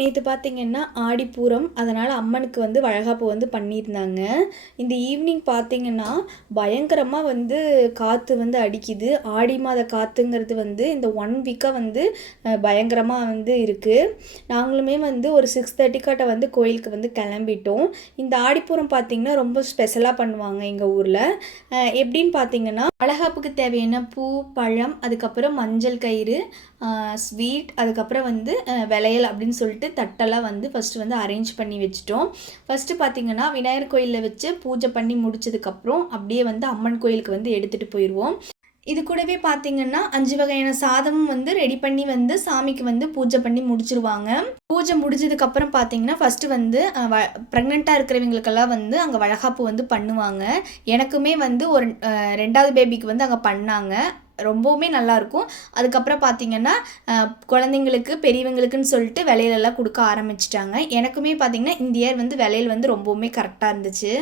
நேற்று பார்த்தீங்கன்னா ஆடிப்பூரம், அதனால் அம்மனுக்கு வந்து வளைகாப்பு வந்து பண்ணியிருந்தாங்க. இந்த ஈவினிங் பார்த்தீங்கன்னா பயங்கரமாக வந்து காற்று வந்து அடிக்குது. ஆடி மாத காற்றுங்கிறது வந்து இந்த 1 வீக்காக வந்து பயங்கரமாக வந்து இருக்குது. நாங்களுமே வந்து ஒரு 6:30 வந்து கோயிலுக்கு வந்து கிளம்பிட்டோம். இந்த ஆடிப்பூரம் பார்த்திங்கன்னா ரொம்ப ஸ்பெஷலாக பண்ணுவாங்க எங்கள் ஊரில். எப்படின்னு பார்த்தீங்கன்னா வளைகாப்புக்கு தேவையான பூ, பழம், அதுக்கப்புறம் மஞ்சள் கயிறு, ஸ்வீட், அதுக்கப்புறம் வந்து விளையல் அப்படின்னு சொல்லிட்டு தட்டெல்லாம் வந்து ஃபஸ்ட்டு வந்து அரேஞ்ச் பண்ணி வச்சுட்டோம். ஃபஸ்ட்டு பார்த்திங்கன்னா விநாயகர் கோயிலில் வச்சு பூஜை பண்ணி முடிச்சதுக்கப்புறம் அப்படியே வந்து அம்மன் கோயிலுக்கு வந்து எடுத்துகிட்டு போயிடுவோம். இது கூடவே பார்த்திங்கன்னா 5 வகையான சாதமும் வந்து ரெடி பண்ணி வந்து சாமிக்கு வந்து பூஜை பண்ணி முடிச்சிருவாங்க. பூஜை முடிஞ்சதுக்கப்புறம் பார்த்திங்கன்னா ஃபஸ்ட்டு வந்து ப்ரெக்னெண்ட்டாக இருக்கிறவங்களுக்கெல்லாம் வந்து அங்கே வளைகாப்பு வந்து பண்ணுவாங்க. எனக்குமே வந்து ஒரு 2வது பேபிக்கு வந்து அங்கே பண்ணாங்க. ரொம்பவுமே நல்லாயிருக்கும். அதுக்கப்புறம் பார்த்திங்கன்னா குழந்தைங்களுக்கு பெரியவங்களுக்குன்னு சொல்லிட்டு விலையிலெல்லாம் கொடுக்க ஆரம்பிச்சிட்டாங்க. எனக்குமே பார்த்திங்கன்னா இந்த இயர் வந்து விலையில் வந்து ரொம்பவுமே கரெக்டாக இருந்துச்சு.